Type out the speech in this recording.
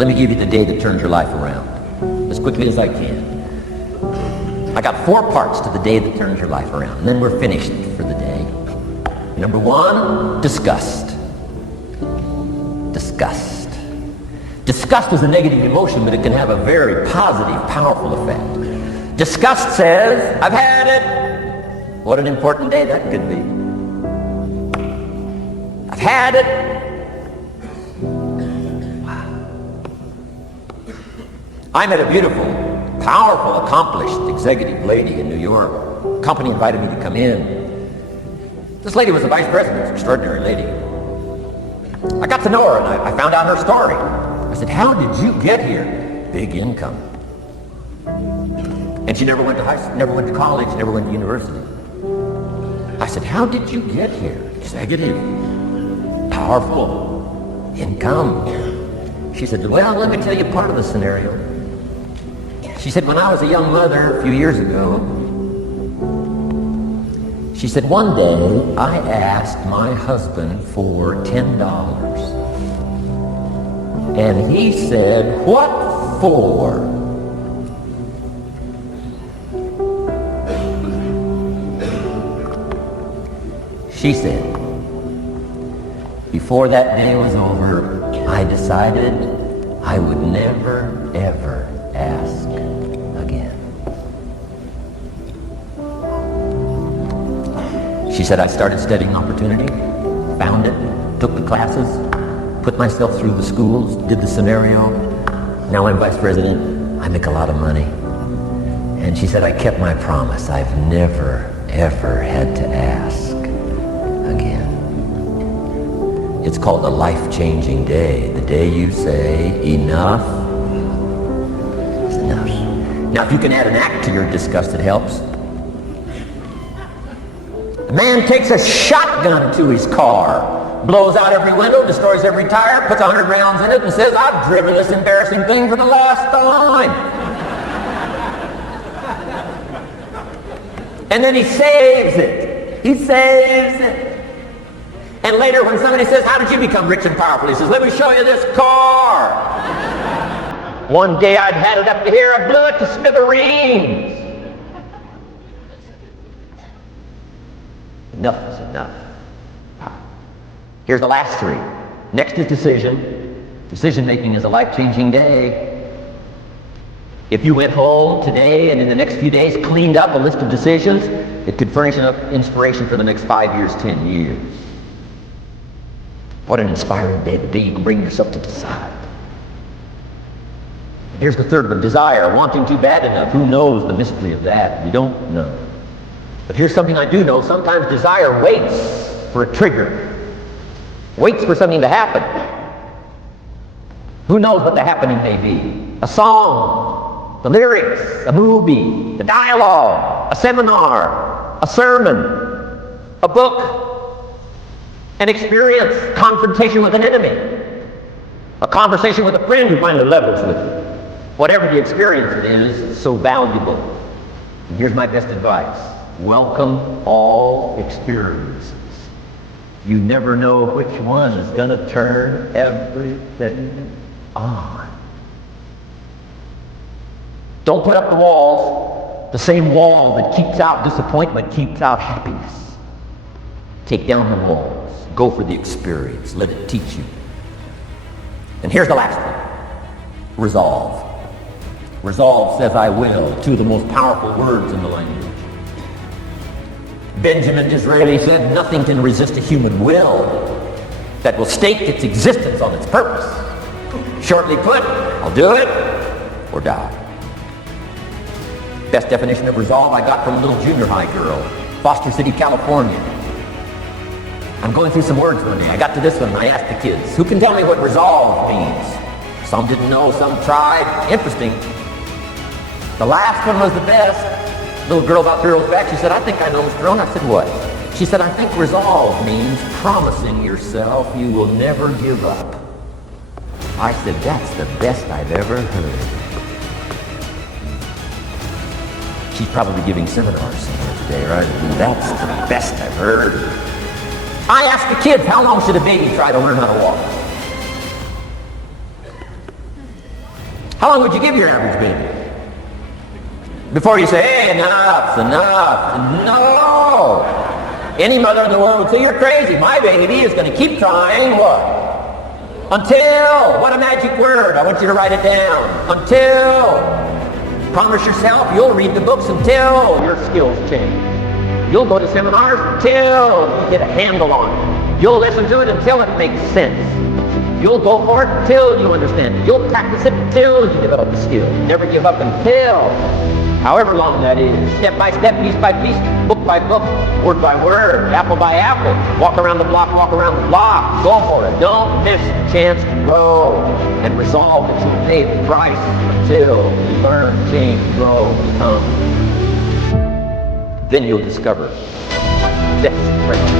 Let me give you the day that turns your life around, as quickly as I can. I got 4 parts to the day that turns your life around, and then we're finished for the day. Number 1, disgust. Disgust. Disgust is a negative emotion, but it can have a very positive, powerful effect. Disgust says, I've had it. What an important day that could be. I've had it. Wow. I met a beautiful, powerful, accomplished executive lady in New York. The company invited me to come in. This lady was a vice president, an extraordinary lady. I got to know her and I found out her story. I said, how did you get here? Big income. And she never went to high school, never went to college, never went to university. I said, how did you get here? Executive, powerful, income. She said, well, let me tell you part of the scenario. She said, when I was a young mother a few years ago, she said, one day I asked my husband for $10. And he said, what for? She said, before that day was over, I decided I would never, ever ask again. She said, I started studying opportunity, found it, took the classes, put myself through the schools, did the scenario. Now I'm vice president. I make a lot of money. And she said, I kept my promise. I've never, ever had to ask again. It's called a life-changing day. The day you say, enough is enough. Now, if you can add an act to your disgust, it helps. A man takes a shotgun to his car, blows out every window, destroys every tire, puts 100 rounds in it, and says, I've driven this embarrassing thing for the last time. And then he saves it. He saves it. And later when somebody says, how did you become rich and powerful? He says, let me show you this car. One day I'd had it up to here, I blew it to smithereens. Enough is enough. Here's the last 3. Next is decision. Decision making is a life-changing day. If you went home today and in the next few days cleaned up a list of decisions, it could furnish enough inspiration for the next 5 years, 10 years. What an inspiring day, the day you can bring yourself to decide. Here's the third one, desire, wanting too bad enough. Who knows the mystery of that? You don't know. But here's something I do know. Sometimes desire waits for a trigger. Waits for something to happen. Who knows what the happening may be? A song, the lyrics, a movie, the dialogue, a seminar, a sermon, a book, an experience, confrontation with an enemy, a conversation with a friend who finally levels with you. Whatever the experience it is, it's so valuable. And here's my best advice. Welcome all experiences. You never know which one is going to turn everything on. Don't put up the walls. The same wall that keeps out disappointment keeps out happiness. Take down the walls. Go for the experience. Let it teach you. And here's the last one. Resolve. Resolve says I will. 2 of the most powerful words in the language. Benjamin Disraeli said, nothing can resist a human will that will stake its existence on its purpose. Shortly put, I'll do it or die. Best definition of resolve I got from a little junior high girl, Foster City, California. I'm going through some words one day. I got to this one and I asked the kids, who can tell me what resolve means? Some didn't know, some tried. Interesting. The last one was the best. Little girl about 3 years back, she said, I think I know Mr. Rohn. I said, what? She said, I think resolve means promising yourself you will never give up. I said, that's the best I've ever heard. She's probably giving seminars somewhere today, right? That's the best I've heard. I asked the kids, how long should a baby try to learn how to walk? How long would you give your average baby? Before you say, hey, enough. No! Any mother in the world would say, you're crazy. My baby is going to keep trying what? Until. What a magic word. I want you to write it down. Until. Promise yourself you'll read the books until your skills change. You'll go to seminars until you get a handle on it. You'll listen to it until it makes sense. You'll go for it until you understand it. You'll practice it until you develop the skill. Never give up until, however long that is, step by step, piece by piece, book by book, word by word, apple by apple. Walk around the block, walk around the block. Go for it. Don't miss the chance to grow and resolve that you'll pay the price until you learn, change, grow, become. Then you'll discover that's great.